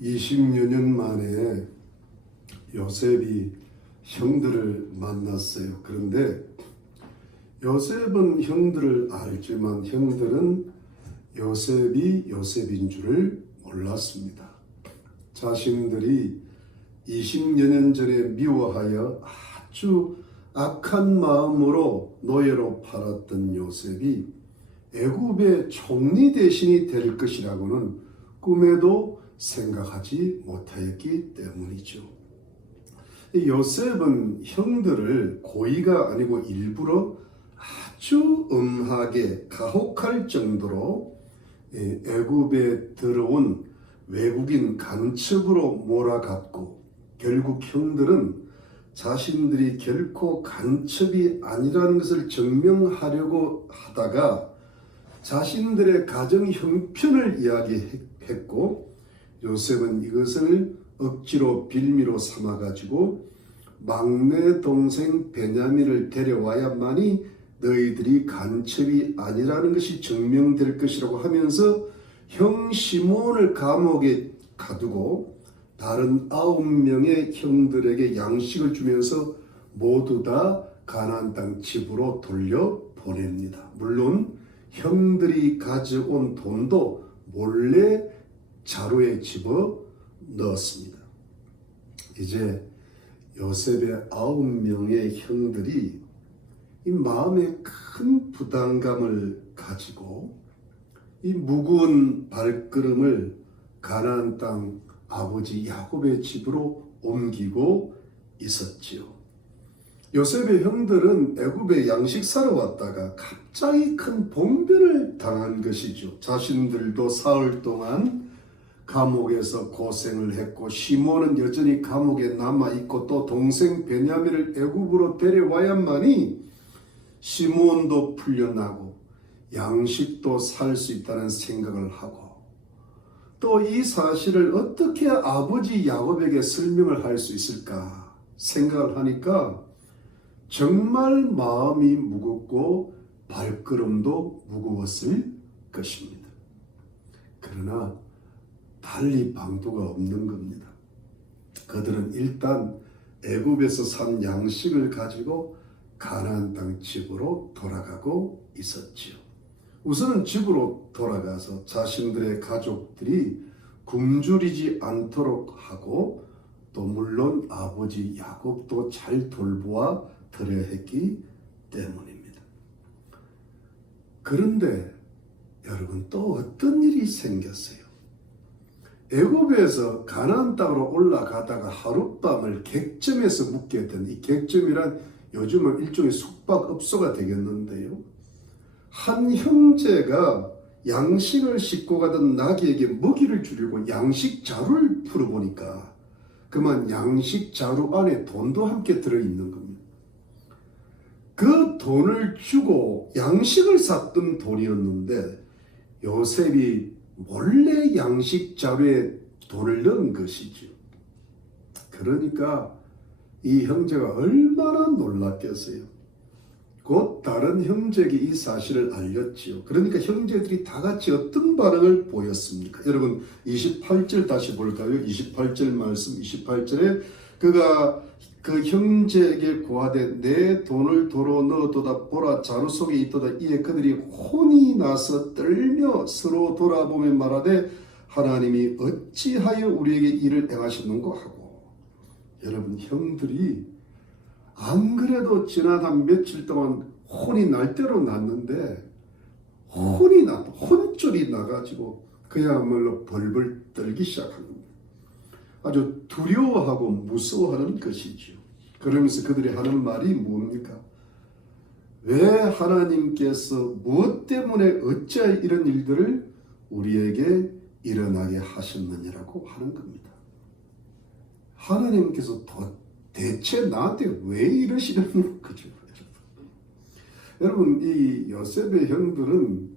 20여 년 만에 요셉이 형들을 만났어요. 그런데 요셉은 형들을 알지만 형들은 요셉이 요셉인 줄을 몰랐습니다. 자신들이 20여 년 전에 미워하여 아주 악한 마음으로 노예로 팔았던 요셉이 애굽의 총리 대신이 될 것이라고는 꿈에도 생각하지 못하였기 때문이죠. 요셉은 형들을 고의가 아니고 일부러 아주 엄하게 가혹할 정도로 애굽에 들어온 외국인 간첩으로 몰아갔고, 결국 형들은 자신들이 결코 간첩이 아니라는 것을 증명하려고 하다가 자신들의 가정 형편을 이야기했고, 요셉은 이것을 억지로 빌미로 삼아가지고 막내 동생 베냐민을 데려와야만이 너희들이 간첩이 아니라는 것이 증명될 것이라고 하면서 형 시몬을 감옥에 가두고 다른 9명의 형들에게 양식을 주면서 모두 다 가나안 땅 집으로 돌려보냅니다. 물론 형들이 가져온 돈도 몰래 자루에 집어 넣었습니다. 이제 요셉의 9명의 형들이 이 마음에 큰 부담감을 가지고 이 무거운 발걸음을 가나안 땅 아버지 야곱의 집으로 옮기고 있었지요. 요셉의 형들은 애굽에 양식 사러 왔다가 갑자기 큰 봉변을 당한 것이죠. 자신들도 사흘 동안 감옥에서 고생을 했고, 시몬은 여전히 감옥에 남아있고, 또 동생 베냐민을 애굽으로 데려와야만이 시몬도 풀려나고 양식도 살 수 있다는 생각을 하고, 또 이 사실을 어떻게 아버지 야곱에게 설명을 할 수 있을까 생각을 하니까 정말 마음이 무겁고 발걸음도 무거웠을 것입니다. 그러나 달리 방도가 없는 겁니다. 그들은 일단 애굽에서 산 양식을 가지고 가나안 땅 집으로 돌아가고 있었지요. 우선은 집으로 돌아가서 자신들의 가족들이 굶주리지 않도록 하고, 또 물론 아버지 야곱도 잘 돌보아 드려야 했기 때문입니다. 그런데 여러분, 또 어떤 일이 생겼어요. 애굽에서 가나안 땅으로 올라가다가 하룻밤을 객점에서 묵게 된, 이 객점이란 요즘은 일종의 숙박업소가 되겠는데요, 한 형제가 양식을 싣고 가던 나귀에게 먹이를 주려고 양식 자루를 풀어보니까 그만 양식 자루 안에 돈도 함께 들어있는 겁니다. 그 돈을 주고 양식을 샀던 돈이었는데 요셉이 몰래 양식 자루에 돈을 넣은 것이죠. 그러니까 이 형제가 얼마나 놀랐겠어요. 곧 다른 형제에게 이 사실을 알렸지요. 그러니까 형제들이 다 같이 어떤 반응을 보였습니까? 여러분 28절 다시 볼까요? 28절 말씀, 28절에 그가 그 형제에게 고하되 내 돈을 도로 넣어도다 보라 자루 속에 있도다. 이에 그들이 혼이 나서 떨며 서로 돌아보며 말하되 하나님이 어찌하여 우리에게 이를 행하셨는고 하고. 여러분, 형들이 안 그래도 지난 한 며칠 동안 혼이 날 대로 났는데 혼줄이 나가지고 그야말로 벌벌 떨기 시작한 겁니다. 아주 두려워하고 무서워하는 것이죠. 그러면서 그들이 하는 말이 뭡니까? 왜 하나님께서 무엇 때문에 어찌하여 이런 일들을 우리에게 일어나게 하셨느냐라고 하는 겁니다. 하나님께서 대체 나한테 왜 이러시는 거죠? 여러분, 이 요셉의 형들은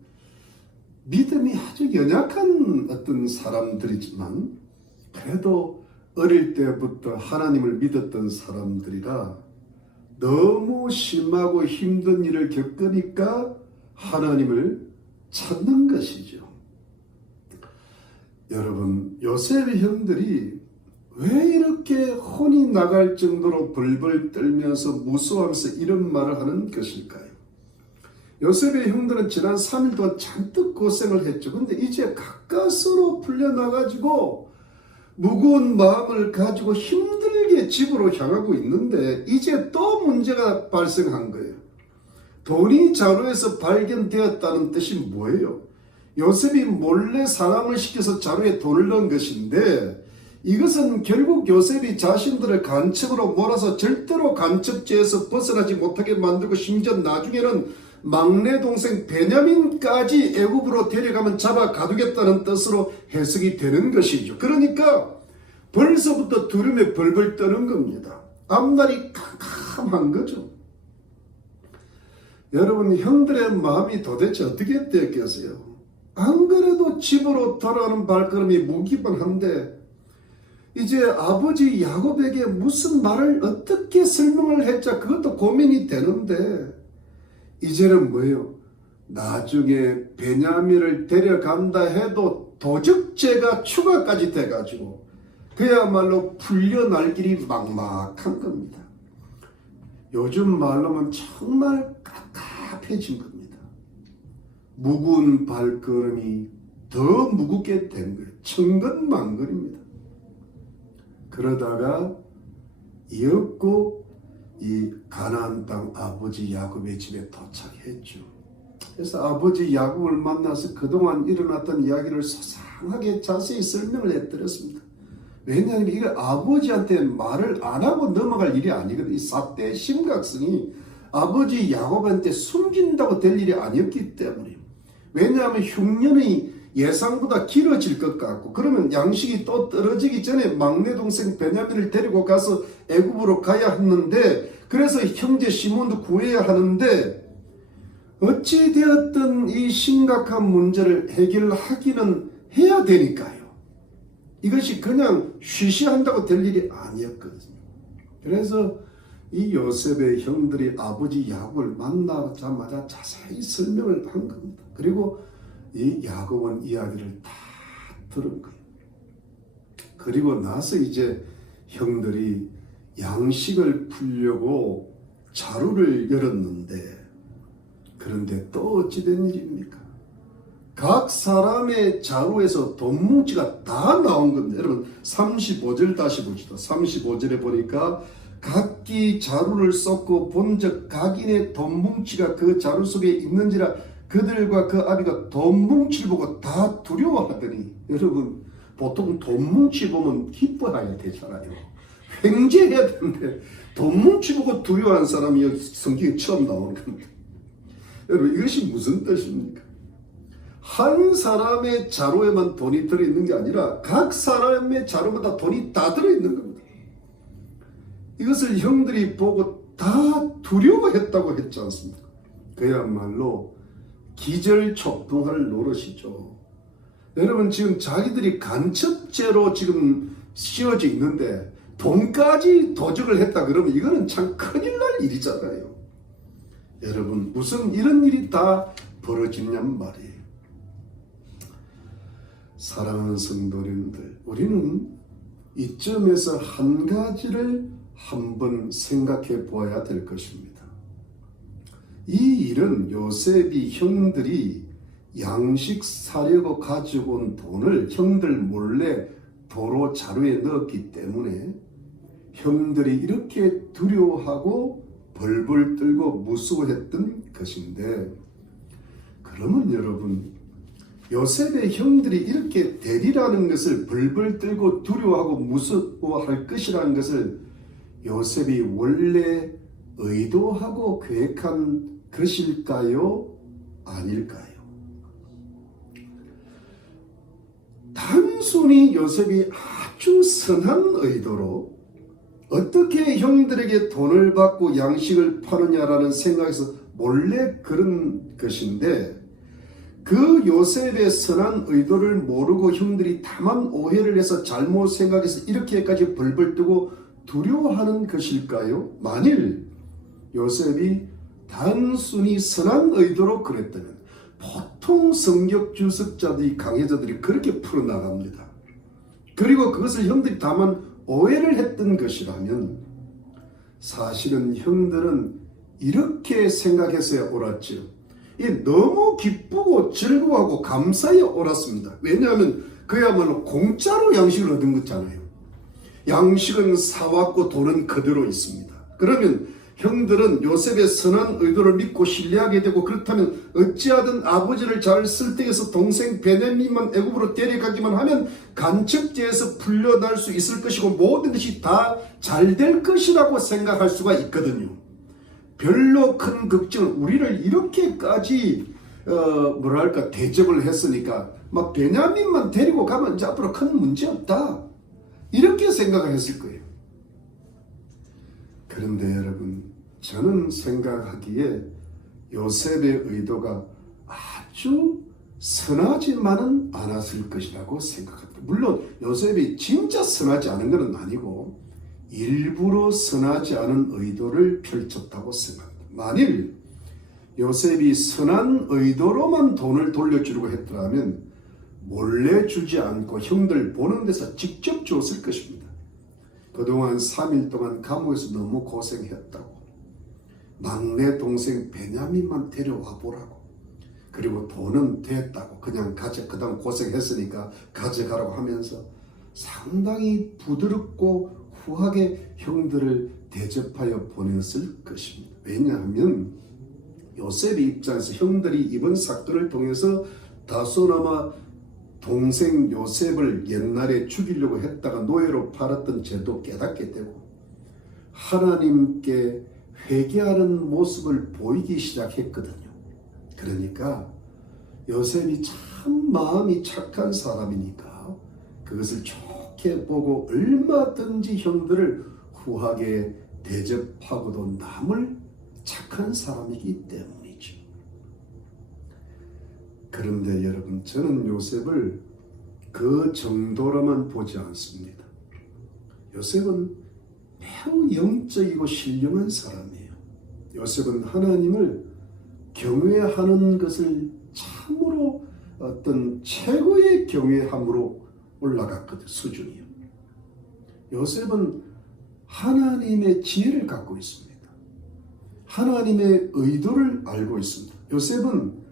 믿음이 아주 연약한 어떤 사람들이지만 그래도 어릴 때부터 하나님을 믿었던 사람들이라 너무 심하고 힘든 일을 겪으니까 하나님을 찾는 것이죠. 여러분, 요셉의 형들이 왜 이렇게 혼이 나갈 정도로 벌벌 떨면서 무서워하면서 이런 말을 하는 것일까요? 요셉의 형들은 지난 3일 동안 잔뜩 고생을 했죠. 근데 이제 가까스로 풀려나가지고 무거운 마음을 가지고 힘들게 집으로 향하고 있는데 이제 또 문제가 발생한 거예요. 돈이 자루에서 발견되었다는 뜻이 뭐예요? 요셉이 몰래 사람을 시켜서 자루에 돈을 넣은 것인데 이것은 결국 요셉이 자신들을 간첩으로 몰아서 절대로 간첩죄에서 벗어나지 못하게 만들고 심지어 나중에는 막내 동생 베냐민까지 애굽으로 데려가면 잡아 가두겠다는 뜻으로 해석이 되는 것이죠. 그러니까 벌써부터 두려움에 벌벌 떠는 겁니다. 앞날이 캄캄한 거죠. 여러분, 형들의 마음이 도대체 어떻게 되었겠어요? 안 그래도 집으로 돌아오는 발걸음이 무기반한데 이제 아버지 야곱에게 무슨 말을 어떻게 설명을 했자 그것도 고민이 되는데 이제는 뭐예요? 나중에 베냐민을 데려간다 해도 도적죄가 추가까지 돼가지고 그야말로 풀려날 길이 막막한 겁니다. 요즘 말로만 정말 깝깝해진 겁니다. 무거운 발걸음이 더 무겁게 된 거예요. 천근만근입니다. 그러다가 이윽고 이 가나안 땅 아버지 야곱의 집에 도착했죠. 그래서 아버지 야곱을 만나서 그동안 일어났던 이야기를 소상하게 자세히 설명을 해드렸습니다. 왜냐하면 이거 아버지한테 말을 안 하고 넘어갈 일이 아니거든요. 이 사태의 심각성이 아버지 야곱한테 숨긴다고 될 일이 아니었기 때문에. 왜냐하면 흉년이 예상보다 길어질 것 같고 그러면 양식이 또 떨어지기 전에 막내 동생 베냐민을 데리고 가서 애굽으로 가야 했는데 그래서 형제 시몬도 구해야 하는데 어찌되었든 이 심각한 문제를 해결하기는 해야 되니까요. 이것이 그냥 쉬쉬한다고 될 일이 아니었거든요. 그래서 이 요셉의 형들이 아버지 야곱을 만나자마자 자세히 설명을 한 겁니다. 그리고 이 야곱은 이야기를 다 들은 거예요. 그리고 나서 이제 형들이 양식을 풀려고 자루를 열었는데 그런데 또 어찌 된 일입니까? 각 사람의 자루에서 돈 뭉치가 다 나온 겁니다. 여러분 35절 다시 보시죠. 35절에 보니까 각기 자루를 쏟고 본즉 각인의 돈 뭉치가 그 자루 속에 있는지라 그들과 그 아비가 돈 뭉치를 보고 다 두려워하더니 여러분 보통 돈 뭉치 보면 기뻐해야 되잖아요. 횡재해야 되는데 돈 뭉치 보고 두려워하는 사람이 성경에 처음 나오는 겁니다. 여러분 이것이 무슨 뜻입니까? 한 사람의 자루에만 돈이 들어있는 게 아니라 각 사람의 자루마다 돈이 다 들어있는 겁니다. 이것을 형들이 보고 다 두려워했다고 했지 않습니까? 그야말로 기절초풍할 노릇이죠. 여러분 지금 자기들이 간첩죄로 지금 씌워져 있는데 돈까지 도적을 했다 그러면 이거는 참 큰일 날 일이잖아요. 여러분 무슨 이런 일이 다 벌어지냔 말이에요. 사랑하는 성도님들, 우리는 이점에서 한 가지를 한번 생각해 보아야 될 것입니다. 이 일은 요셉이 형들이 양식 사려고 가지고 온 돈을 형들 몰래 도로 자루에 넣었기 때문에 형들이 이렇게 두려워하고 벌벌 떨고 무서워했던 것인데, 그러면 여러분 요셉의 형들이 이렇게 되리라는 것을 벌벌 떨고 두려워하고 무서워할 것이라는 것을 요셉이 원래 의도하고 계획한 것일까요? 아닐까요? 단순히 요셉이 아주 선한 의도로 어떻게 형들에게 돈을 받고 양식을 파느냐라는 생각에서 몰래 그런 것인데, 그 요셉의 선한 의도를 모르고 형들이 다만 오해를 해서 잘못 생각해서 이렇게까지 벌벌 뜨고 두려워하는 것일까요? 만일 요셉이 단순히 선한 의도로 그랬다면 보통 성경 주석자들이 강해자들이 그렇게 풀어나갑니다. 그리고 그것을 형들이 다만 오해를 했던 것이라면 사실은 형들은 이렇게 생각했어야 옳았지요. 너무 기쁘고 즐거워하고 감사히 옳았습니다. 왜냐하면 그야말로 공짜로 양식을 얻은 거잖아요. 양식은 사왔고 돈은 그대로 있습니다. 그러면 형들은 요셉의 선한 의도를 믿고 신뢰하게 되고, 그렇다면 어찌하든 아버지를 잘 설득해서 동생 베냐민만 애굽으로 데려가기만 하면 간척지에서 풀려날 수 있을 것이고 모든 것이 다 잘 될 것이라고 생각할 수가 있거든요. 별로 큰 걱정을, 우리를 이렇게까지 대접을 했으니까 막 베냐민만 데리고 가면 이제 앞으로 큰 문제 없다, 이렇게 생각을 했을 거예요. 그런데 여러분, 저는 생각하기에 요셉의 의도가 아주 선하지만은 않았을 것이라고 생각합니다. 물론 요셉이 진짜 선하지 않은 것은 아니고 일부러 선하지 않은 의도를 펼쳤다고 생각합니다. 만일 요셉이 선한 의도로만 돈을 돌려주려고 했더라면 몰래 주지 않고 형들 보는 데서 직접 줬을 것입니다. 그동안 3일 동안 감옥에서 너무 고생했다고, 막내 동생 베냐민만 데려와 보라고, 그리고 돈은 됐다고, 그냥 그 다음 고생했으니까 가져가라고 하면서 상당히 부드럽고 후하게 형들을 대접하여 보냈을 것입니다. 왜냐하면 요셉의 입장에서 형들이 이번 사건을 통해서 다소나마 동생 요셉을 옛날에 죽이려고 했다가 노예로 팔았던 죄도 깨닫게 되고 하나님께 회개하는 모습을 보이기 시작했거든요. 그러니까 요셉이 참 마음이 착한 사람이니까 그것을 좋게 보고 얼마든지 형들을 후하게 대접하고도 남을 착한 사람이기 때문이죠. 그런데 여러분, 저는 요셉을 그 정도로만 보지 않습니다. 요셉은 매우 영적이고 신령한 사람이에요. 요셉은 하나님을 경외하는 것을 참으로 어떤 최고의 경외함으로 올라갔거든요. 수준이요. 요셉은 하나님의 지혜를 갖고 있습니다. 하나님의 의도를 알고 있습니다. 요셉은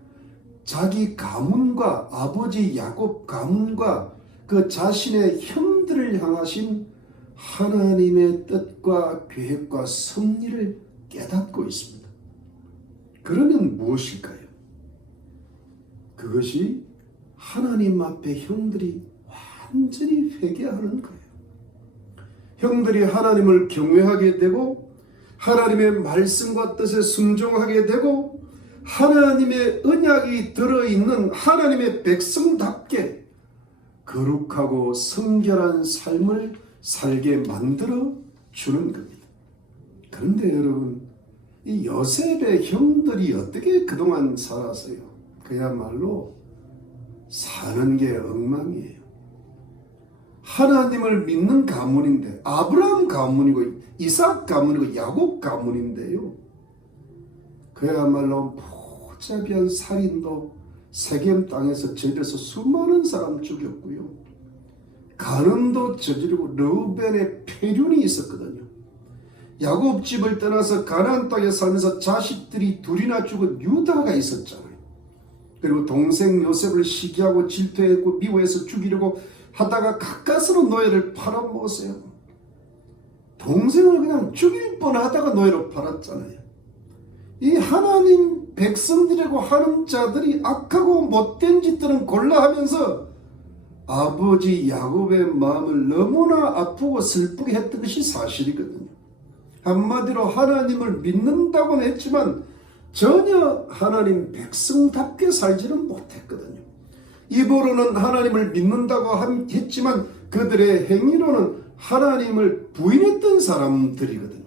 자기 가문과 아버지 야곱 가문과 그 자신의 형들을 향하신 하나님의 뜻과 계획과 섭리를 깨닫고 있습니다. 그러면 무엇일까요? 그것이 하나님 앞에 형들이 완전히 회개하는 거예요. 형들이 하나님을 경외하게 되고 하나님의 말씀과 뜻에 순종하게 되고 하나님의 언약이 들어있는 하나님의 백성답게 거룩하고 성결한 삶을 살게 만들어 주는 겁니다. 그런데 여러분, 이 요셉의 형들이 어떻게 그동안 살았어요? 그야말로 사는 게 엉망이에요. 하나님을 믿는 가문인데, 아브라함 가문이고 이삭 가문이고 야곱 가문인데요, 그야말로 무자비한 살인도 세겜 땅에서 저질러서 수많은 사람 죽였고요, 간음도 저지르고 르우벤의 폐륜이 있었거든요. 야곱 집을 떠나서 가나안 땅에 살면서 자식들이 둘이나 죽은 유다가 있었잖아요. 그리고 동생 요셉을 시기하고 질투했고 미워해서 죽이려고 하다가 가까스로 노예를 팔아먹었어요. 동생을 그냥 죽일 뻔하다가 노예로 팔았잖아요. 이 하나님 백성들이라고 하는 자들이 악하고 못된 짓들은 골라하면서 아버지 야곱의 마음을 너무나 아프고 슬프게 했던 것이 사실이거든요. 한마디로 하나님을 믿는다고는 했지만 전혀 하나님 백성답게 살지는 못했거든요. 입으로는 하나님을 믿는다고 했지만 그들의 행위로는 하나님을 부인했던 사람들이거든요.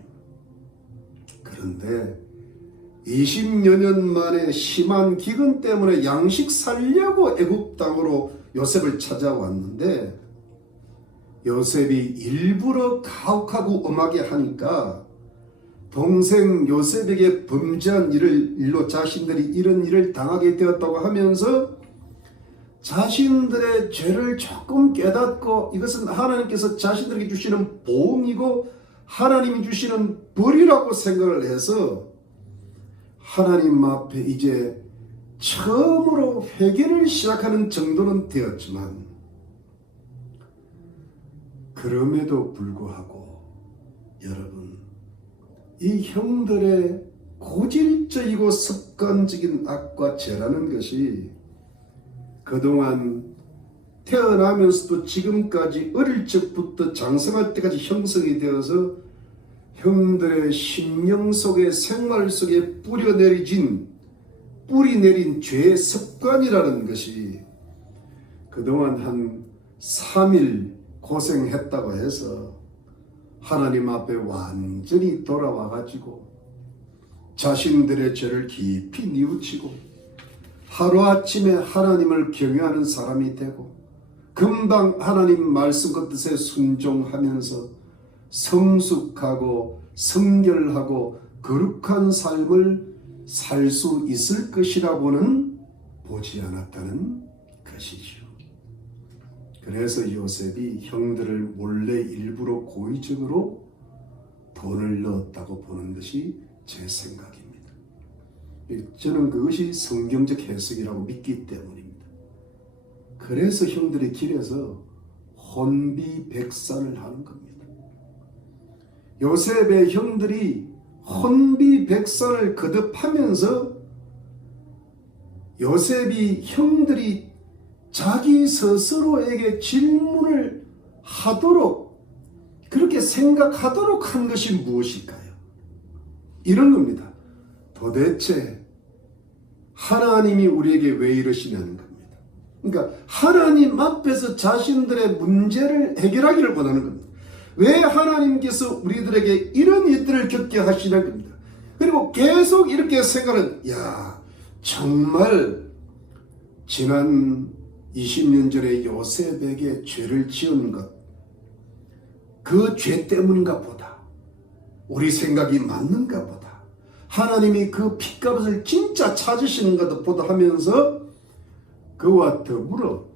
그런데 20여 년 만에 심한 기근 때문에 양식 살려고 애굽 땅으로 요셉을 찾아왔는데, 요셉이 일부러 가혹하고 엄하게 하니까 동생 요셉에게 범죄한 일로 자신들이 이런 일을 당하게 되었다고 하면서 자신들의 죄를 조금 깨닫고 이것은 하나님께서 자신들에게 주시는 보응이고 하나님이 주시는 벌이라고 생각을 해서 하나님 앞에 이제 처음으로 회개를 시작하는 정도는 되었지만, 그럼에도 불구하고 여러분, 이 형들의 고질적이고 습관적인 악과 죄라는 것이 그동안 태어나면서도 지금까지 어릴 적부터 장성할 때까지 형성이 되어서 형들의 심령 속에, 생활 속에 뿌리 내린 죄의 습관이라는 것이 그동안 한 3일 고생했다고 해서 하나님 앞에 완전히 돌아와 가지고 자신들의 죄를 깊이 뉘우치고 하루아침에 하나님을 경외하는 사람이 되고 금방 하나님 말씀과 뜻에 순종하면서 성숙하고 성결하고 거룩한 삶을 살 수 있을 것이라고는 보지 않았다는 것이죠. 그래서 요셉이 형들을 몰래 일부러 고의적으로 돈을 넣었다고 보는 것이 제 생각입니다. 저는 그것이 성경적 해석이라고 믿기 때문입니다. 그래서 형들의 길에서 혼비백산을 하는 겁니다. 요셉의 형들이 혼비백산을 거듭하면서 요셉이 형들이 자기 스스로에게 질문을 하도록, 그렇게 생각하도록 한 것이 무엇일까요? 이런 겁니다. 도대체 하나님이 우리에게 왜 이러시냐는 겁니다. 그러니까 하나님 앞에서 자신들의 문제를 해결하기를 원하는 겁니다. 왜 하나님께서 우리들에게 이런 일들을 겪게 하시냐는 겁니다. 그리고 계속 이렇게 생각은, 정말 지난 20년 전에 요셉에게 죄를 지은 것, 그 죄 때문인가 보다, 우리 생각이 맞는가 보다, 하나님이 그 핏값을 진짜 찾으시는 것 보다 하면서 그와 더불어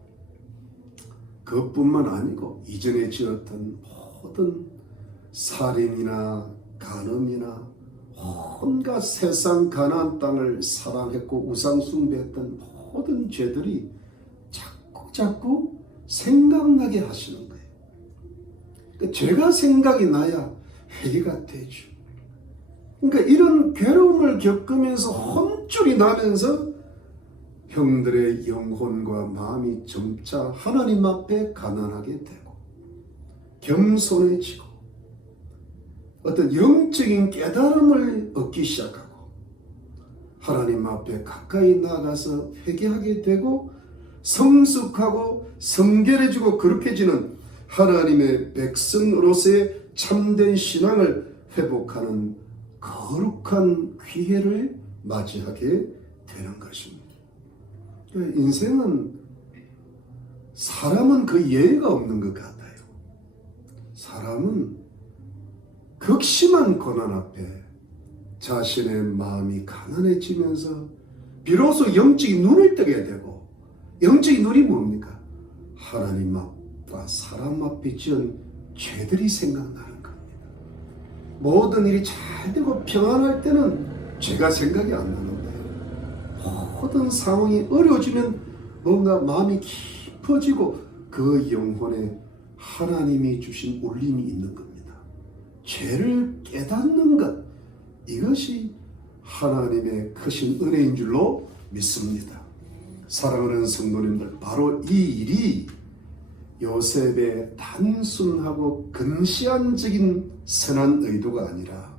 그것뿐만 아니고 이전에 지었던 모든 살인이나 간음이나 온갖 세상 가나안 땅을 사랑했고 우상 숭배했던 모든 죄들이 자꾸 생각나게 하시는 거예요. 그러니까 죄가 생각이 나야 회개가 되죠. 그러니까 이런 괴로움을 겪으면서 혼쭐이 나면서 형들의 영혼과 마음이 점차 하나님 앞에 가난하게 되고 겸손해지고 어떤 영적인 깨달음을 얻기 시작하고 하나님 앞에 가까이 나가서 회개하게 되고 성숙하고 성결해지고 거룩해지는 하나님의 백성으로서의 참된 신앙을 회복하는 거룩한 기회를 맞이하게 되는 것입니다. 인생은, 사람은 그 예외가 없는 것 같아요. 사람은 극심한 고난 앞에 자신의 마음이 가난해지면서 비로소 영적인 눈을 뜨게 되고, 영적인 눈이 뭡니까? 하나님 앞과 사람 앞에 지은 죄들이 생각나는 겁니다. 모든 일이 잘 되고 평안할 때는 죄가 생각이 안 나는데, 모든 상황이 어려워지면 뭔가 마음이 깊어지고 그 영혼에 하나님이 주신 울림이 있는 겁니다. 죄를 깨닫는 것, 이것이 하나님의 크신 은혜인 줄로 믿습니다. 사랑하는 성도님들, 바로 이 일이 요셉의 단순하고 근시안적인 선한 의도가 아니라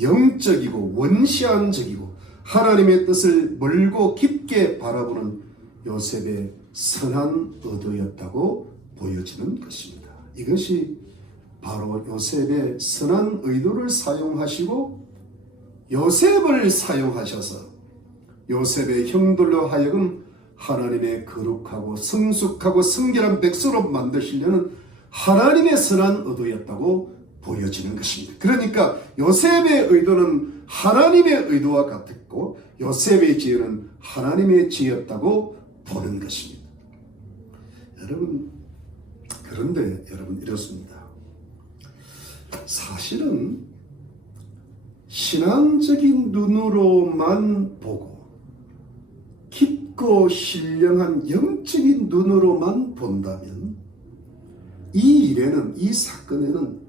영적이고 원시안적이고 하나님의 뜻을 멀고 깊게 바라보는 요셉의 선한 의도였다고 보여지는 것입니다. 이것이 바로 요셉의 선한 의도를 사용하시고 요셉을 사용하셔서 요셉의 형들로 하여금 하나님의 거룩하고 성숙하고 성결한 백성으로 만드시려는 하나님의 선한 의도였다고 보여지는 것입니다. 그러니까 요셉의 의도는 하나님의 의도와 같았고 요셉의 지혜는 하나님의 지혜였다고 보는 것입니다. 여러분, 그런데 여러분 이렇습니다. 사실은 신앙적인 눈으로만 보고 깊고 신령한 영적인 눈으로만 본다면 이 일에는, 이 사건에는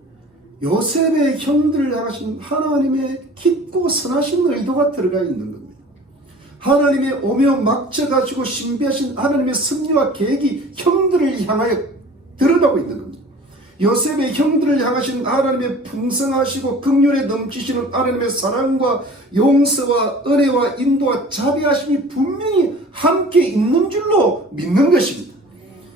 요셉의 형들을 향하신 하나님의 깊고 선하신 의도가 들어가 있는 겁니다. 하나님의 오며 막쳐가지고 신비하신 하나님의 섭리와 계획이 형들을 향하여 드러나고 있는 겁니다. 요셉의 형들을 향하신 하나님의 풍성하시고 긍휼에 넘치시는 하나님의 사랑과 용서와 은혜와 인도와 자비하심이 분명히 함께 있는 줄로 믿는 것입니다.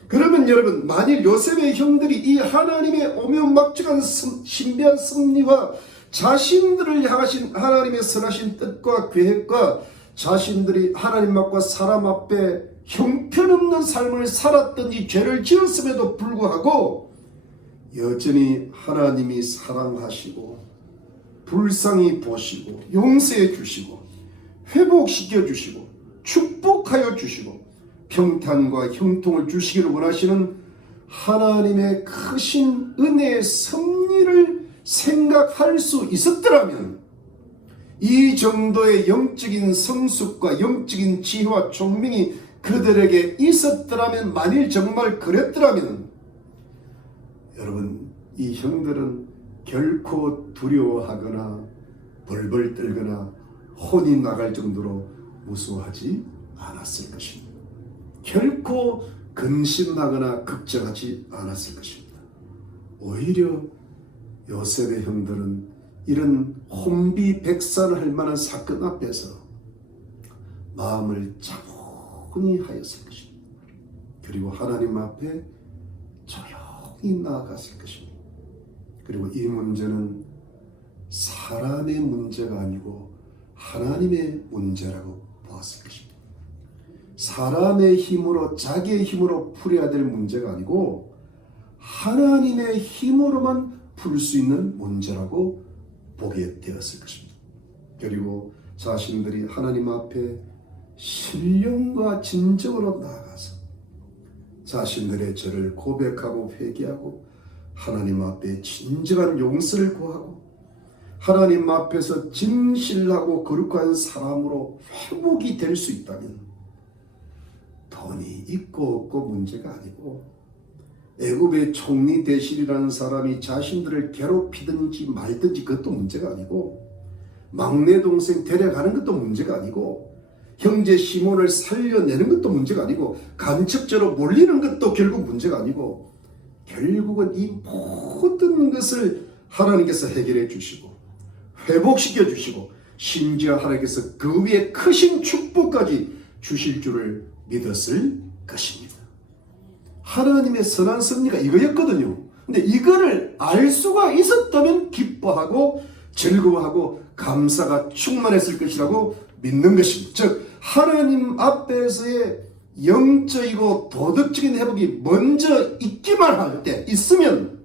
그러면 여러분, 만일 요셉의 형들이 이 하나님의 오묘막측한 신비한 섭리와 자신들을 향하신 하나님의 선하신 뜻과 계획과 자신들이 하나님 앞과 사람 앞에 형편없는 삶을 살았던 이 죄를 지었음에도 불구하고 여전히 하나님이 사랑하시고 불쌍히 보시고 용서해 주시고 회복시켜 주시고 축복하여 주시고 평탄과 형통을 주시기를 원하시는 하나님의 크신 은혜의 섭리를 생각할 수 있었더라면, 이 정도의 영적인 성숙과 영적인 지혜와 총명이 그들에게 있었더라면, 만일 정말 그랬더라면 여러분, 이 형들은 결코 두려워하거나 벌벌 떨거나 혼이 나갈 정도로 무서워하지 않았을 것입니다. 결코 근심하거나 걱정하지 않았을 것입니다. 오히려 요셉의 형들은 이런 혼비백산할 만한 사건 앞에서 마음을 차분히 하였을 것입니다. 그리고 하나님 앞에 조용히 나아갔을 것입니다. 그리고 이 문제는 사람의 문제가 아니고 하나님의 문제라고 보았을 것입니다. 사람의 힘으로, 자기의 힘으로 풀어야 될 문제가 아니고 하나님의 힘으로만 풀 수 있는 문제라고 보게 되었을 것입니다. 그리고 자신들이 하나님 앞에 신령과 진정으로 나아가서 자신들의 죄를 고백하고 회개하고 하나님 앞에 진정한 용서를 구하고 하나님 앞에서 진실하고 거룩한 사람으로 회복이 될 수 있다면 돈이 있고 없고 문제가 아니고 애굽의 총리 대실이라는 사람이 자신들을 괴롭히든지 말든지 그것도 문제가 아니고 막내 동생 데려가는 것도 문제가 아니고 형제 시몬을 살려내는 것도 문제가 아니고 간첩죄로 몰리는 것도 결국 문제가 아니고 결국은 이 모든 것을 하나님께서 해결해 주시고 회복시켜 주시고 심지어 하나님께서 그 위에 크신 축복까지 주실 줄을 믿었을 것입니다. 하나님의 선한 섭리가 이거였거든요. 근데 이거를 알 수가 있었다면 기뻐하고 즐거워하고 감사가 충만했을 것이라고 믿는 것입니다. 즉 하나님 앞에서의 영적이고 도덕적인 회복이 먼저 있기만 할 때, 있으면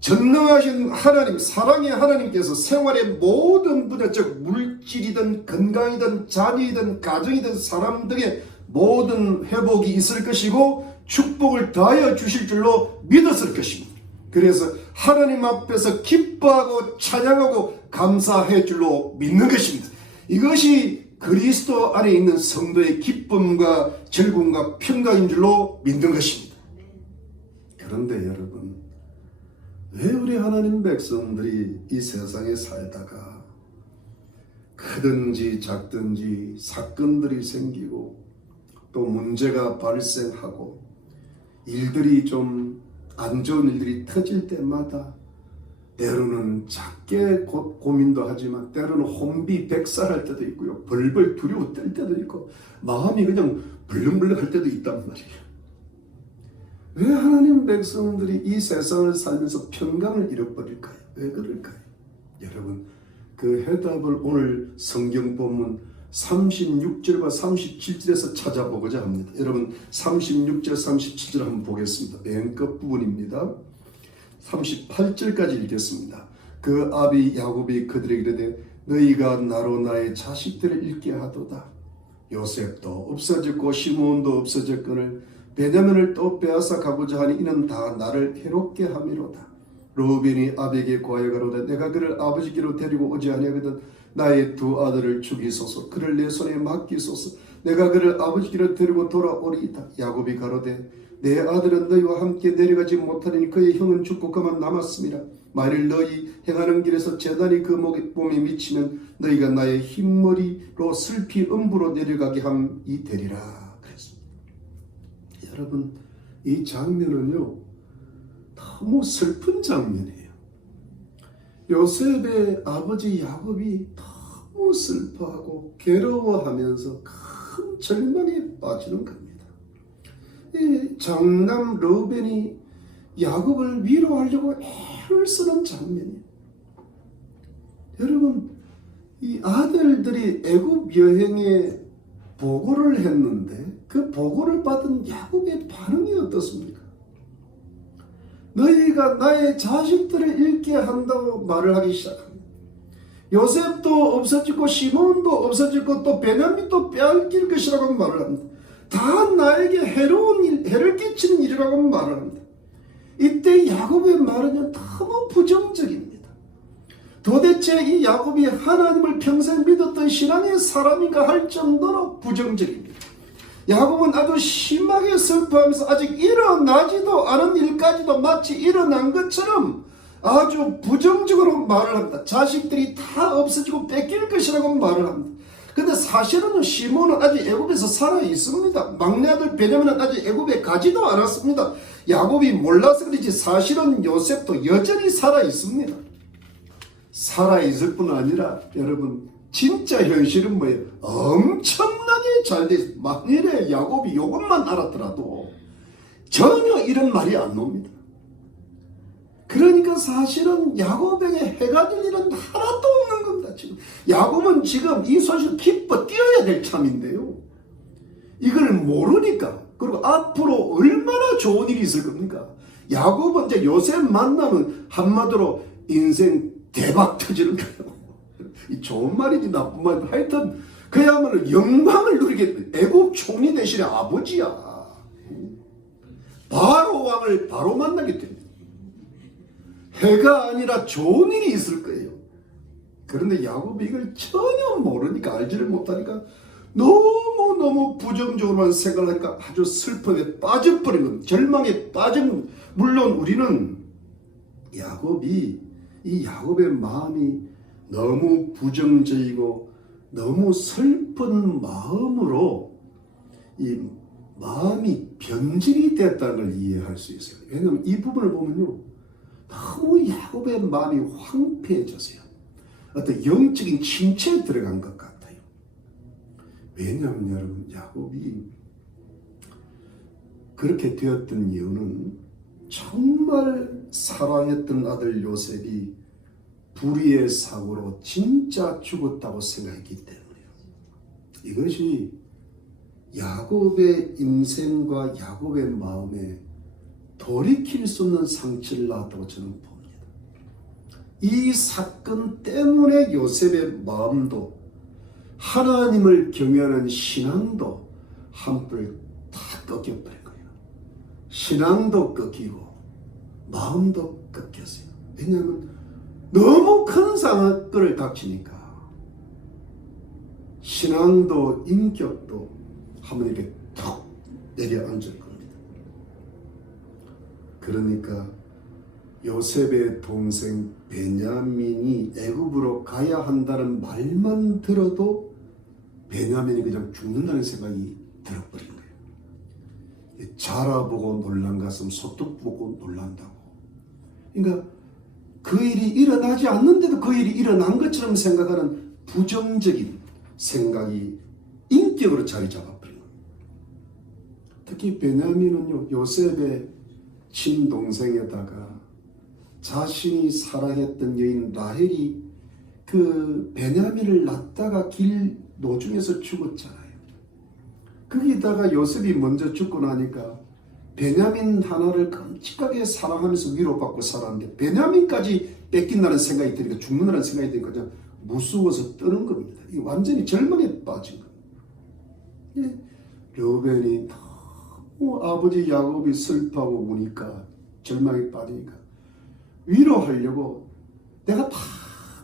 전능하신 하나님, 사랑의 하나님께서 생활의 모든 분야, 즉 물질이든 건강이든 자녀이든 가정이든 사람 등의 모든 회복이 있을 것이고 축복을 더하여 주실 줄로 믿었을 것입니다. 그래서 하나님 앞에서 기뻐하고 찬양하고 감사할 줄로 믿는 것입니다. 이것이 그리스도 안에 있는 성도의 기쁨과 즐거움과 평강인 줄로 믿는 것입니다. 그런데 여러분, 왜 우리 하나님 백성들이 이 세상에 살다가 크든지 작든지 사건들이 생기고 또 문제가 발생하고 일들이 좀 안 좋은 일들이 터질 때마다 때로는 작게 고민도 하지만 때로는 혼비백산할 때도 있고요, 벌벌 두려워 떨 때도 있고 마음이 그냥 벌렁벌렁할 때도 있단 말이에요. 왜 하나님 백성들이 이 세상을 살면서 평강을 잃어버릴까요? 왜 그럴까요? 여러분, 그 해답을 오늘 성경 본문 36절과 37절에서 찾아보고자 합니다. 여러분 36절 37절 한번 보겠습니다. 맨 끝부분입니다. 38절까지 읽겠습니다. 그 아비 야곱이 그들에게 이르되 너희가 나로 나의 자식들을 잃게 하도다. 요셉도 없어졌고 시므온도 없어졌거늘 베냐민을 또 빼앗아 가고자 하니 이는 다 나를 해롭게 함이로다. 루벤이 아비에게 고하여 가로되 내가 그를 아버지께로 데리고 오지 아니하거든 나의 두 아들을 죽이소서. 그를 내 손에 맡기소서. 내가 그를 아버지께로 데리고 돌아오리이다. 야곱이 가로되 내 아들은 너희와 함께 내려가지 못하리니 그의 형은 죽고 그만 남았습니다. 만일 너희 행하는 길에서 재단이 그 몸에 미치면 너희가 나의 흰머리로 슬피 음부로 내려가게 함이 되리라. 그랬습니다. 여러분, 이 장면은요 너무 슬픈 장면이에요. 요셉의 아버지 야곱이 너무 슬퍼하고 괴로워하면서 큰 절망에 빠지는 겁니다. 이 장남 르우벤이 야곱을 위로하려고 애를 쓰는 장면이에요. 여러분, 이 아들들이 애굽 여행에 보고를 했는데 그 보고를 받은 야곱의 반응이 어떻습니까? 너희가 나의 자식들을 잃게 한다고 말을 하기 시작합니다. 요셉도 없어지고 시몬도 없어지고 또 베냐민도 빼앗길 것이라고 말을 합니다. 다 나에게 해를 끼치는 일이라고 말을 합니다. 이때 야곱의 말은 너무 부정적입니다. 도대체 이 야곱이 하나님을 평생 믿었던 신앙의 사람인가 할 정도로 부정적입니다. 야곱은 아주 심하게 슬퍼하면서 아직 일어나지도 않은 일까지도 마치 일어난 것처럼 아주 부정적으로 말을 합니다. 자식들이 다 없어지고 뺏길 것이라고 말을 합니다. 근데 사실은 시몬은 아직 애굽에서 살아 있습니다. 막내 아들 베냐민은 아직 애굽에 가지도 않았습니다. 야곱이 몰라서 그렇지 사실은 요셉도 여전히 살아 있습니다. 살아 있을 뿐 아니라 여러분 진짜 현실은 뭐예요? 엄청나게 잘 돼 있어요. 만일에 야곱이 이것만 알았더라도 전혀 이런 말이 안 나옵니다. 그러니까 사실은 야곱에게 해가 될 일은 하나도 없는 겁니다. 지금 야곱은 지금 이 소식을 기뻐 뛰어야 될 참인데요. 이걸 모르니까 그리고 앞으로 얼마나 좋은 일이 있을 겁니까? 야곱은 이제 요셉 만나면 한마디로 인생 대박 터지는 거예요. 이 좋은 말인지 나쁜 말인지 하여튼 그야말로 영광을 누리게 애굽 총리 대신에 아버지야. 바로 왕을 바로 만나게 됩니다. 해가 아니라 좋은 일이 있을 거예요. 그런데 야곱이 이걸 전혀 모르니까 알지를 못하니까 너무너무 부정적으로만 생각을 하니까 아주 슬픔에 빠져버린 겁니다. 절망에 빠진 물론 우리는 이 야곱의 마음이 너무 부정적이고 너무 슬픈 마음으로 이 마음이 변질이 됐다는 걸 이해할 수 있어요. 왜냐하면 이 부분을 보면요 너무 야곱의 마음이 황폐해졌어요. 어떤 영적인 침체에 들어간 것 같아요. 왜냐하면 여러분 야곱이 그렇게 되었던 이유는 정말 사랑했던 아들 요셉이 불의의 사고로 진짜 죽었다고 생각했기 때문이에요. 이것이 야곱의 인생과 야곱의 마음에 돌이킬 수 없는 상처를 낳았다고 저는 봅니다. 이 사건 때문에 요셉의 마음도 하나님을 경외하는 신앙도 한풀 다 꺾여버린 거예요. 신앙도 꺾이고 마음도 꺾였어요. 왜냐하면 너무 큰 상처를 닥치니까 신앙도 인격도 한번 이렇게 턱 내려앉을 겁니다. 그러니까 요셉의 동생 베냐민이 애굽으로 가야 한다는 말만 들어도 베냐민이 그냥 죽는다는 생각이 들어버린 거예요. 자라보고 놀란 가슴 소뚝 보고 놀란다고. 그러니까 그 일이 일어나지 않는데도 그 일이 일어난 것처럼 생각하는 부정적인 생각이 인격으로 자리 잡아버린 겁니다. 특히 베냐민은요 요셉의 친동생에다가 자신이 사랑했던 여인 라헬이 그 베냐민을 낳다가 길 노중에서 죽었잖아요. 거기다가 요셉이 먼저 죽고 나니까 베냐민 하나를 끔찍하게 사랑하면서 위로받고 살았는데 베냐민까지 뺏긴다는 생각이 드니까 죽는다는 생각이 드니까 그냥 무서워서 떠는 겁니다. 이 완전히 절망에 빠진 겁니다. 예, 르우벤이 너무 아버지 야곱이 슬퍼하고 우니까 절망에 빠지니까 위로하려고 내가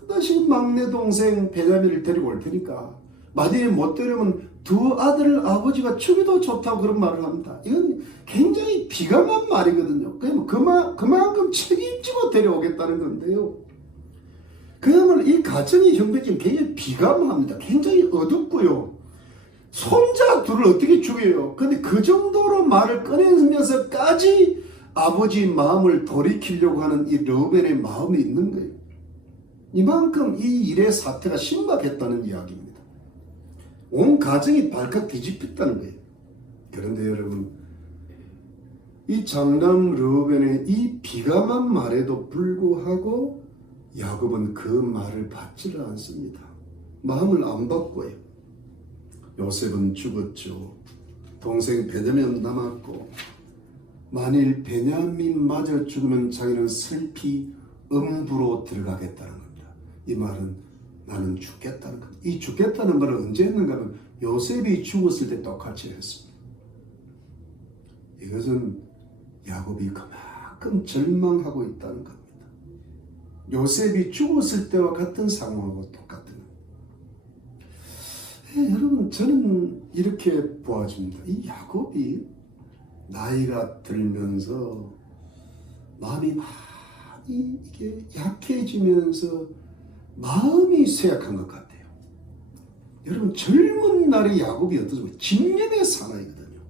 반드시 막내 동생 베냐민을 데리고 올 테니까 만약에 못 데려오면 두 아들을 아버지가 죽여도 좋다고 그런 말을 합니다. 이건 굉장히 비감한 말이거든요. 그만큼 책임지고 데려오겠다는 건데요. 그야말로 이 가정의 형편이 굉장히 비감합니다. 굉장히 어둡고요. 손자 둘을 어떻게 죽여요? 근데 그 정도로 말을 꺼내면서까지 아버지 마음을 돌이키려고 하는 이 르우벤의 마음이 있는 거예요. 이만큼 이 일의 사태가 심각했다는 이야기입니다. 온 가정이 발칵 뒤집혔다는 거예요. 그런데 여러분, 이 장남 르우벤의 이 비감한 말에도 불구하고 야곱은 그 말을 받지를 않습니다. 마음을 안 바꿔요. 요셉은 죽었죠. 동생 베냐민은 남았고 만일 베냐민마저 죽으면 자기는 슬피 음부로 들어가겠다는 겁니다. 이 말은 나는 죽겠다는 겁니다. 이 죽겠다는 말을 언제 했는가 하면 요셉이 죽었을 때 똑같이 했습니다. 이것은 야곱이 그만큼 절망하고 있다는 겁니다. 요셉이 죽었을 때와 같은 상황하고 똑같은 겁니다. 여러분, 저는 이렇게 보아집니다. 이 야곱이 나이가 들면서 마음이 많이 이게 약해지면서 마음이 쇠약한 것 같아요. 여러분, 젊은 날의 야곱이 어떠죠? 집념의 사나이거든요.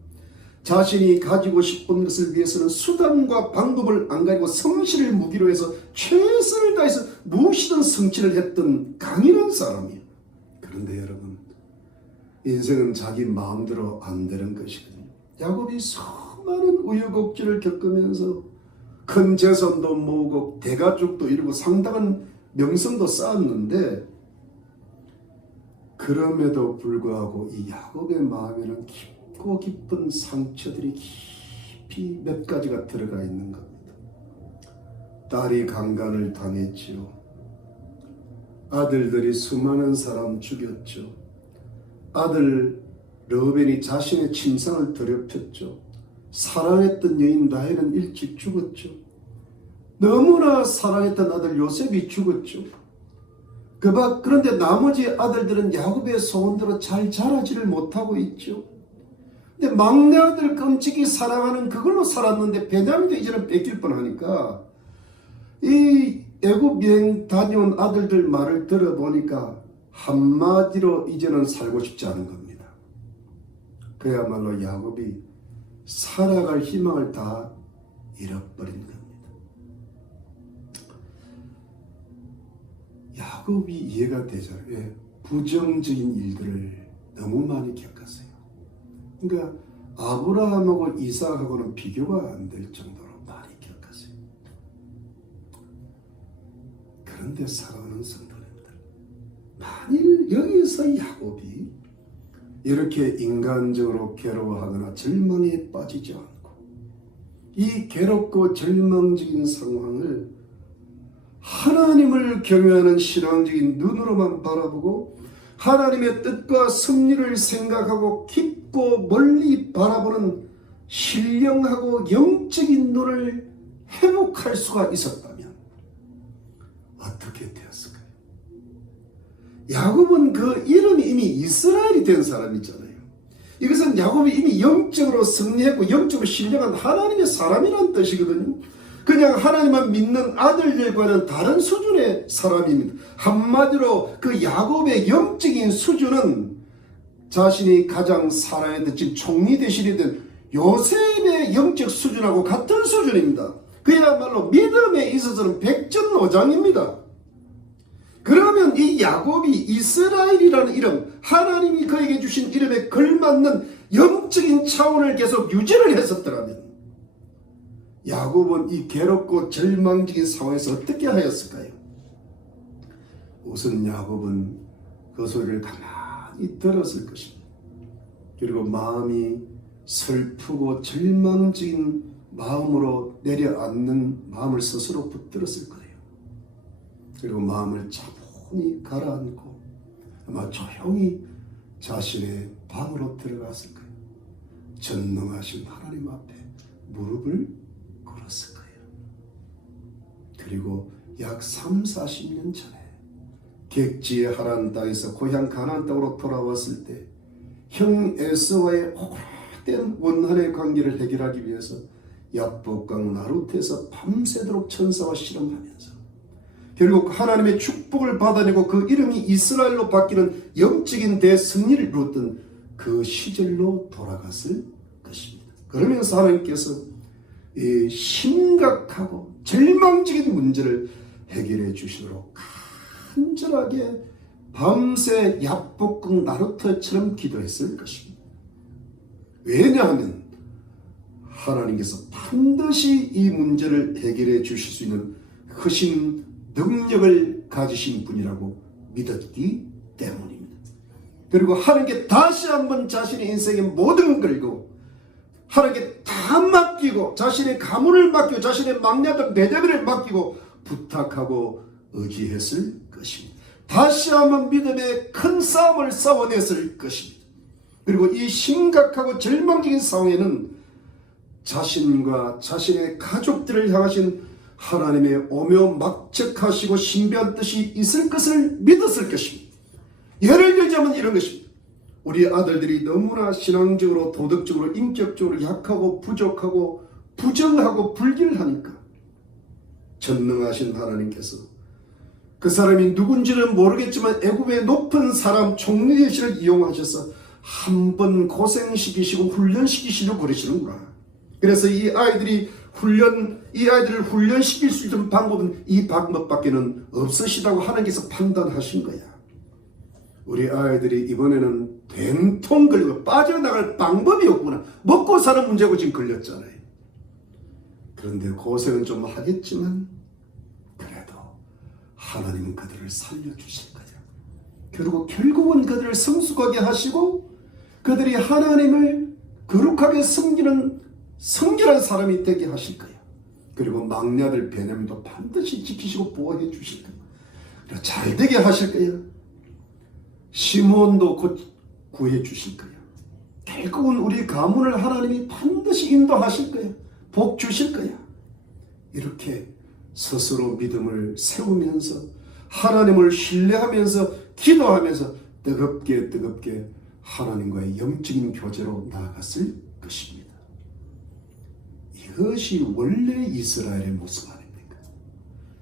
자신이 가지고 싶은 것을 위해서는 수단과 방법을 안 가리고 성실을 무기로 해서 최선을 다해서 무엇이든 성취를 했던 강인한 사람이에요. 그런데 여러분, 인생은 자기 마음대로 안 되는 것이거든요. 야곱이 수많은 우여곡절을 겪으면서 큰 재산도 모으고 대가족도 이루고 상당한 명성도 쌓았는데 그럼에도 불구하고 이 야곱의 마음에는 깊고 깊은 상처들이 깊이 몇 가지가 들어가 있는 겁니다. 딸이 강간을 당했지요. 아들들이 수많은 사람 죽였죠. 아들 르우벤이 자신의 친상을 더럽혔죠. 사랑했던 여인 라헬은 일찍 죽었죠. 너무나 사랑했던 아들 요셉이 죽었죠. 그런데 나머지 아들들은 야곱의 소원대로 잘 자라지를 못하고 있죠. 근데 막내 아들 끔찍이 사랑하는 그걸로 살았는데 베냐민도 이제는 뺏길 뻔하니까 이 애굽 여행 다녀온 아들들 말을 들어보니까 한마디로 이제는 살고 싶지 않은 겁니다. 그야말로 야곱이 살아갈 희망을 다 잃어버린 겁니다. 야곱이 이해가 되잖아요. 왜? 부정적인 일들을 너무 많이 겪었어요. 그러니까 아브라함하고 이삭하고는 비교가 안 될 정도로 많이 겪었어요. 그런데 사랑하는 성도님들, 만일 여기서 야곱이 이렇게 인간적으로 괴로워하거나 절망에 빠지지 않고 이 괴롭고 절망적인 상황을 하나님을 경외하는 신앙적인 눈으로만 바라보고 하나님의 뜻과 섭리를 생각하고 깊고 멀리 바라보는 신령하고 영적인 눈을 회복할 수가 있었다면 어떻게 되었을까요? 야곱은 그 이름이 이미 이스라엘이 된 사람이잖아요. 이것은 야곱이 이미 영적으로 승리했고 영적으로 신령한 하나님의 사람이라는 뜻이거든요. 그냥 하나님만 믿는 아들들과는 다른 수준의 사람입니다. 한마디로 그 야곱의 영적인 수준은 자신이 가장 살아야 될 지금 총리 대신이 된 요셉의 영적 수준하고 같은 수준입니다. 그야말로 믿음에 있어서는 백전노장입니다. 그러면 이 야곱이 이스라엘이라는 이름, 하나님이 그에게 주신 이름에 걸맞는 영적인 차원을 계속 유지를 했었더라면 야곱은 이 괴롭고 절망적인 상황에서 어떻게 하였을까요? 우선 야곱은 그 소리를 가만히 들었을 것입니다. 그리고 마음이 슬프고 절망적인 마음으로 내려앉는 마음을 스스로 붙들었을 거예요. 그리고 마음을 차분히 가라앉고 아마 조용히 자신의 방으로 들어갔을 거예요. 전능하신 하나님 앞에 무릎을 꿇었을 거예요. 그리고 약 30-40년 전에 객지의 하란 땅에서 고향 가나안 땅으로 돌아왔을 때 형 에서와의 오래된 원한의 관계를 해결하기 위해서 야복강 나룻에서 밤새도록 천사와 씨름하면서 결국 하나님의 축복을 받아내고 그 이름이 이스라엘로 바뀌는 영적인 대승리를 이루었던 그 시절로 돌아갔을 것입니다. 그러면서 하나님께서 이 심각하고 절망적인 문제를 해결해 주시도록 간절하게 밤새 야복강 나루터처럼 기도했을 것입니다. 왜냐하면 하나님께서 반드시 이 문제를 해결해 주실 수 있는 크신 능력을 가지신 분이라고 믿었기 때문입니다. 그리고 하나님께 다시 한번 자신의 인생의 모든 걸 걸고 하나님께 다 맡기고 자신의 가문을 맡기고 자신의 막내들 내자들을 맡기고 부탁하고 의지했을 것입니다. 다시 한번 믿음의 큰 싸움을 싸워냈을 것입니다. 그리고 이 심각하고 절망적인 상황에는 자신과 자신의 가족들을 향하신 하나님의 오묘막측하시고 신비한 뜻이 있을 것을 믿었을 것입니다. 예를 들자면 이런 것입니다. 우리 아들들이 너무나 신앙적으로 도덕적으로 인격적으로 약하고 부족하고 부정하고 불길하니까 전능하신 하나님께서 그 사람이 누군지는 모르겠지만 애굽의 높은 사람 총리대신을 이용하셔서 한번 고생시키시고 훈련시키시려고 그러시는구나. 그래서 이 아이들을 훈련시킬 수 있는 방법은 이 방법밖에는 없으시다고 하나님께서 판단하신 거야. 우리 아이들이 이번에는 된통 걸리고 빠져나갈 방법이 없구나. 먹고 사는 문제고 지금 걸렸잖아요. 그런데 고생은 좀 하겠지만 그래도 하나님은 그들을 살려주실 거야. 그리고 결국은 그들을 성숙하게 하시고 그들이 하나님을 거룩하게 섬기는 성결한 사람이 되게 하실 거야. 그리고 막내 아들 베냐민도 반드시 지키시고 보호해 주실 거야. 잘 되게 하실 거야. 시몬도 곧 구해 주실 거야. 결국은 우리 가문을 하나님이 반드시 인도하실 거야. 복 주실 거야. 이렇게 스스로 믿음을 세우면서 하나님을 신뢰하면서 기도하면서 뜨겁게 하나님과의 영적인 교제로 나아갔을 것입니다. 이것이 원래 이스라엘의 모습 아닙니까?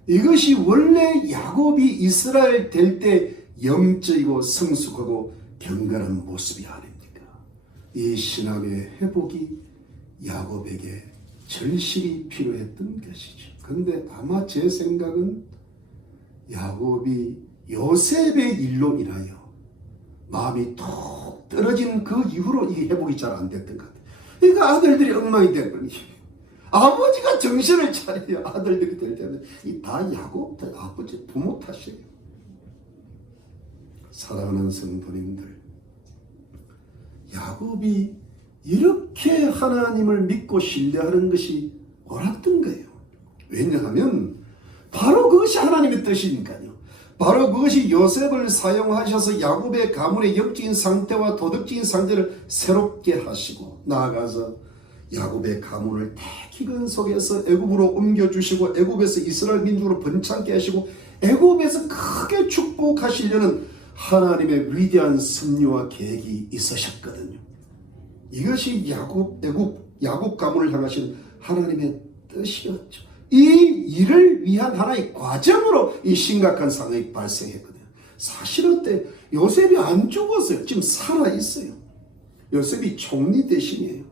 이것이 원래 야곱이 이스라엘 될 때 영적이고 성숙하고 경건한 모습이 아닙니까? 이 신앙의 회복이 야곱에게 절실히 필요했던 것이죠. 그런데 아마 제 생각은 야곱이 요셉의 일로 인하여 마음이 툭 떨어진 그 이후로 이 회복이 잘 안 됐던 것 같아요. 그러니까 아들들이 엉망이 된 거예요. 아버지가 정신을 차려야 아들들이 될 때는 이 다 야곱, 아버지 부모 탓이에요. 사랑하는 성도님들, 야곱이 이렇게 하나님을 믿고 신뢰하는 것이 옳았던 거예요. 왜냐하면 바로 그것이 하나님의 뜻이니까요. 바로 그것이 요셉을 사용하셔서 야곱의 가문의 영적인 상태와 도덕적인 상태를 새롭게 하시고 나아가서 야곱의 가문을 대기근 속에서 애굽으로 옮겨주시고 애굽에서 이스라엘 민족으로 번창케 하시고 애굽에서 크게 축복하시려는 하나님의 위대한 섭리와 계획이 있으셨거든요. 이것이 야곱 가문을 향하신 하나님의 뜻이었죠. 이 일을 위한 하나의 과정으로 이 심각한 상황이 발생했거든요. 사실은 그때 요셉이 안 죽었어요. 지금 살아있어요. 요셉이 총리 대신이에요.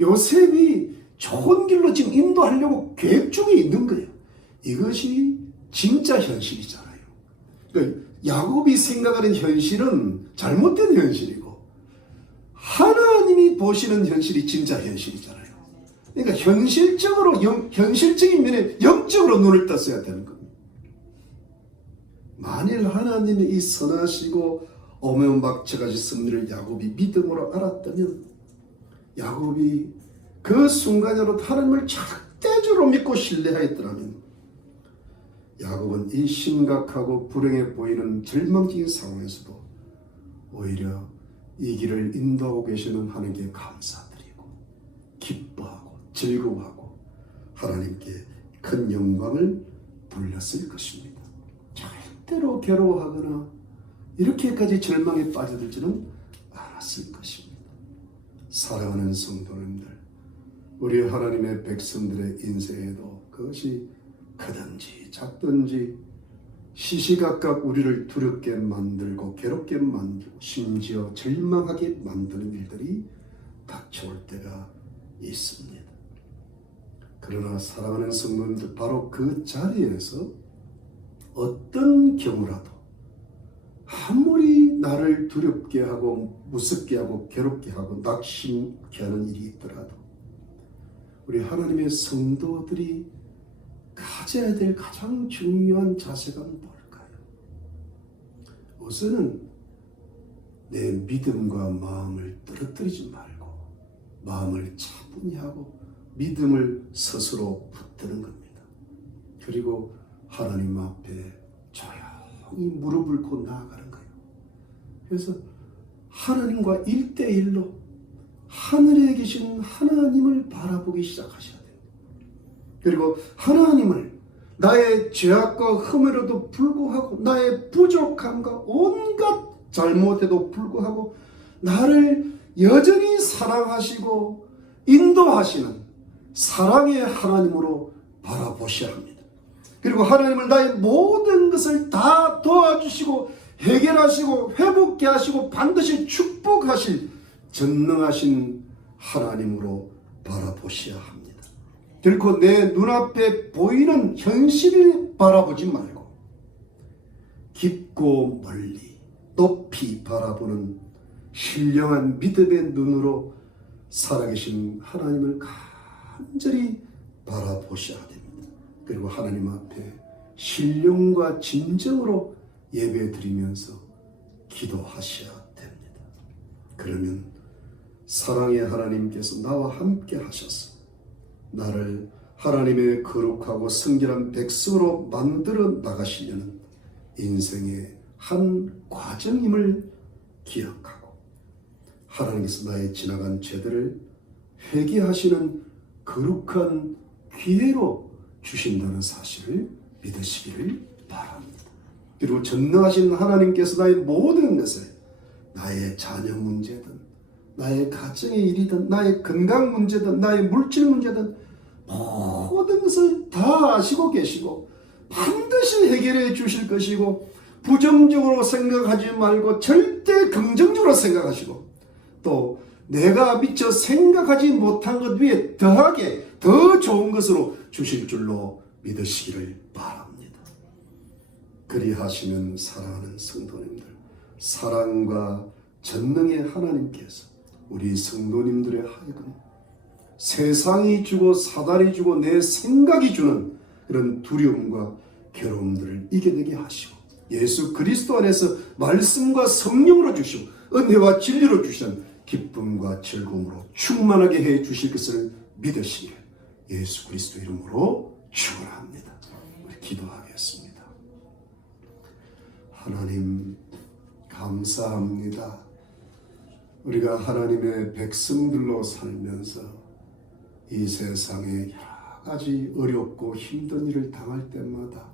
요셉이 좋은 길로 지금 인도하려고 계획 중에 있는 거예요. 이것이 진짜 현실이잖아요. 그러니까 야곱이 생각하는 현실은 잘못된 현실이고 하나님이 보시는 현실이 진짜 현실이잖아요. 그러니까 현실적인 면에 영적으로 눈을 떴어야 되는 겁니다. 만일 하나님의 이 선하시고 오묘막측하신 섭리를 야곱이 믿음으로 알았다면 야곱이 그 순간으로 하나님을 절대적으로 믿고 신뢰하였더라면 야곱은 이 심각하고 불행해 보이는 절망적인 상황에서도 오히려 이 길을 인도하고 계시는 하나님께 감사드리고 기뻐하고 즐거워하고 하나님께 큰 영광을 돌렸을 것입니다. 절대로 괴로워하거나 이렇게까지 절망에 빠져들지는 않았을 것입니다. 사랑하는 성도님들, 우리 하나님의 백성들의 인생에도 그것이 크든지 작든지 시시각각 우리를 두렵게 만들고 괴롭게 만들고 심지어 절망하게 만드는 일들이 닥쳐올 때가 있습니다. 그러나 사랑하는 성도님들, 바로 그 자리에서 어떤 경우라도 아무리 나를 두렵게 하고 무섭게 하고 괴롭게 하고 낙심케 하는 일이 있더라도 우리 하나님의 성도들이 가져야 될 가장 중요한 자세가 뭘까요? 우선은 내 믿음과 마음을 떨어뜨리지 말고 마음을 차분히 하고 믿음을 스스로 붙드는 겁니다. 그리고 하나님 앞에 조용히 무릎을 꿇고 나아가는 거예요. 그래서 하나님과 1대1로 하늘에 계신 하나님을 바라보기 시작하셔야 돼요. 그리고 하나님을 나의 죄악과 흠에도 불구하고 나의 부족함과 온갖 잘못에도 불구하고 나를 여전히 사랑하시고 인도하시는 사랑의 하나님으로 바라보셔야 합니다. 그리고 하나님을 나의 모든 것을 다 도와주시고 해결하시고 회복케 하시고 반드시 축복하실 전능하신 하나님으로 바라보셔야 합니다. 결코 내 눈앞에 보이는 현실을 바라보지 말고 깊고 멀리 높이 바라보는 신령한 믿음의 눈으로 살아계신 하나님을 간절히 바라보셔야 됩니다. 그리고 하나님 앞에 신령과 진정으로 예배드리면서 기도하셔야 됩니다. 그러면 사랑의 하나님께서 나와 함께 하셔서 나를 하나님의 거룩하고 성결한 백성으로 만들어 나가시려는 인생의 한 과정임을 기억하고 하나님께서 나의 지나간 죄들을 회개하시는 거룩한 기회로 주신다는 사실을 믿으시기를 바랍니다. 그리고 전능하신 하나님께서 나의 모든 것을 나의 자녀 문제든 나의 가정의 일이든 나의 건강 문제든 나의 물질 문제든 모든 것을 다 아시고 계시고 반드시 해결해 주실 것이고 부정적으로 생각하지 말고 절대 긍정적으로 생각하시고 또 내가 미처 생각하지 못한 것 위에 더하게 더 좋은 것으로 주실 줄로 믿으시기를 바랍니다. 그리하시면 사랑하는 성도님들, 사랑과 전능의 하나님께서 우리 성도님들의 하여금 세상이 주고 사단이 주고 내 생각이 주는 그런 두려움과 괴로움들을 이겨내게 하시고 예수 그리스도 안에서 말씀과 성령으로 주시고 은혜와 진리로 주시는 기쁨과 즐거움으로 충만하게 해 주실 것을 믿으시길 예수 그리스도 이름으로 축원합니다. 우리 기도하겠습니다. 하나님 감사합니다. 우리가 하나님의 백성들로 살면서 이 세상에 여러 가지 어렵고 힘든 일을 당할 때마다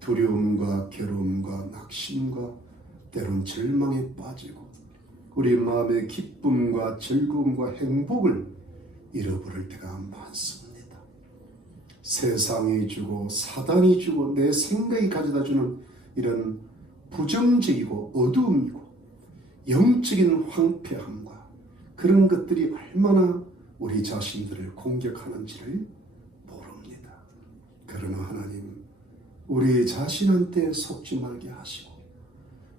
두려움과 괴로움과 낙심과 때론 절망에 빠지고 우리 마음의 기쁨과 즐거움과 행복을 잃어버릴 때가 많습니다. 세상이 주고 사단이 주고 내 생각이 가져다주는 이런 부정적이고 어두움이고 영적인 황폐함과 그런 것들이 얼마나 우리 자신들을 공격하는지를 모릅니다. 그러나 하나님, 우리 자신한테 속지 말게 하시고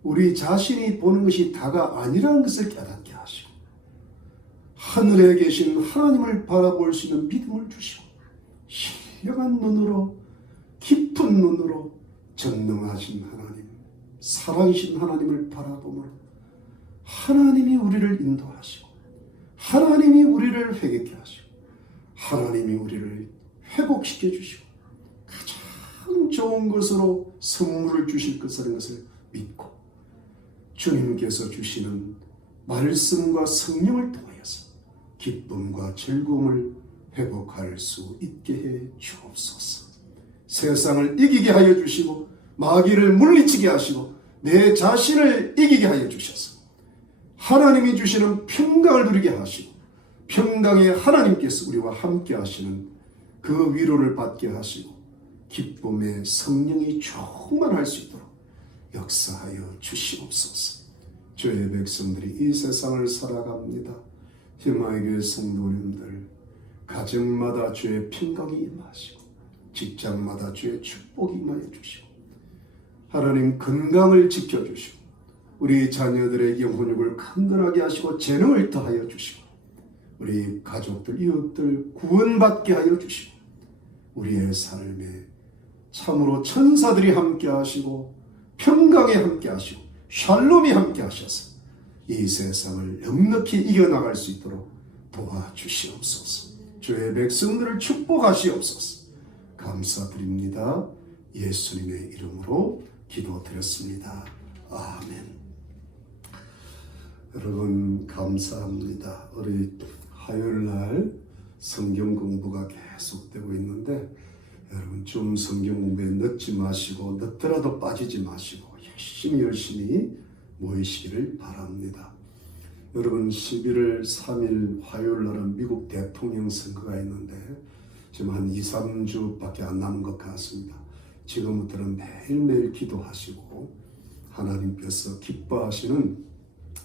우리 자신이 보는 것이 다가 아니라는 것을 깨닫게 하시고 하늘에 계신 하나님을 바라볼 수 있는 믿음을 주시고 신령한 눈으로 깊은 눈으로 전능하신 하나님, 살아계신 하나님을 바라보므로 하나님이 우리를 인도하시고 하나님이 우리를 회개케 하시고 하나님이 우리를 회복시켜 주시고 가장 좋은 것으로 선물을 주실 것이라는 것을 믿고 주님께서 주시는 말씀과 성령을 통하여서 기쁨과 즐거움을 회복할 수 있게 해 주옵소서. 세상을 이기게 하여 주시고 마귀를 물리치게 하시고 내 자신을 이기게 하여 주셔서 하나님이 주시는 평강을 누리게 하시고 평강의 하나님께서 우리와 함께 하시는 그 위로를 받게 하시고 기쁨의 성령이 충만할 수 있도록 역사하여 주시옵소서. 주의 백성들이 이 세상을 살아갑니다. 희망의 성도님들 가정마다 주의 평강이 임하시고 직장마다 주의 축복이 임하여 주시고 하나님 건강을 지켜주시고 우리 자녀들의 영혼육을 간단하게 하시고 재능을 더하여 주시고 우리 가족들 이웃들 구원받게 하여 주시고 우리의 삶에 참으로 천사들이 함께 하시고 평강에 함께 하시고 샬롬이 함께 하셔서 이 세상을 넉넉히 이겨나갈 수 있도록 도와주시옵소서. 주의 백성들을 축복하시옵소서. 감사드립니다. 예수님의 이름으로 기도드렸습니다. 아멘. 여러분 감사합니다. 우리 화요일날 성경 공부가 계속되고 있는데 여러분 좀 성경 공부에 늦지 마시고 늦더라도 빠지지 마시고 열심히 모이시기를 바랍니다. 여러분 11월 3일 화요일날은 미국 대통령 선거가 있는데 지금 한 2, 3주밖에 안 남은 것 같습니다. 지금부터는 매일매일 기도하시고 하나님께서 기뻐하시는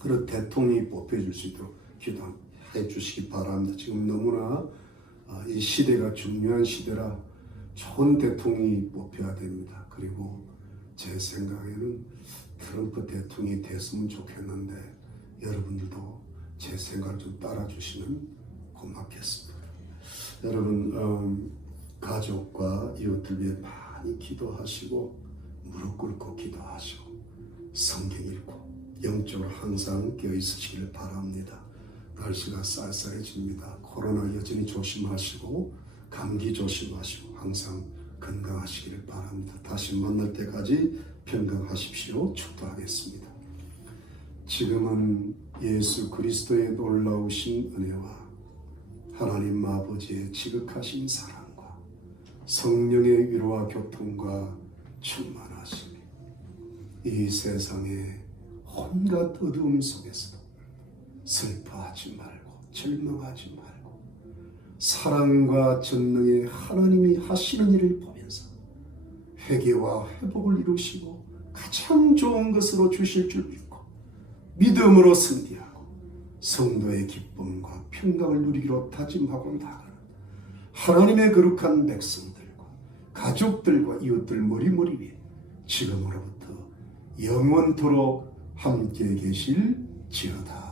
그런 대통령이 뽑혀줄 수 있도록 기도해 주시기 바랍니다. 지금 너무나 이 시대가 중요한 시대라 좋은 대통령이 뽑혀야 됩니다. 그리고 제 생각에는 트럼프 대통령이 됐으면 좋겠는데 여러분들도 제 생각을 좀 따라주시면 고맙겠습니다. 여러분 가족과 이웃들 위해 많이 기도하시고 무릎 꿇고 기도하시고 성경 읽고 영적으로 항상 깨어있으시기를 바랍니다. 날씨가 쌀쌀해집니다. 코로나 여전히 조심하시고 감기 조심하시고 항상 건강하시기를 바랍니다. 다시 만날 때까지 평강하십시오. 축도하겠습니다. 지금은 예수 그리스도의 놀라우신 은혜와 하나님 아버지의 지극하신 사랑과 성령의 위로와 교통과 충만하심이 이 세상의 온갖 어두움 속에서도 슬퍼하지 말고 절망하지 말고 사랑과 전능의 하나님이 하시는 일을 보면서 회개와 회복을 이루시고 가장 좋은 것으로 주실 줄 믿고 믿음으로 승리하고 성도의 기쁨과 평강을 누리기로 다짐하고 나가는 하나님의 거룩한 백성들과 가족들과 이웃들 머리머리 위에 지금으로부터 영원토록 함께 계실지어다.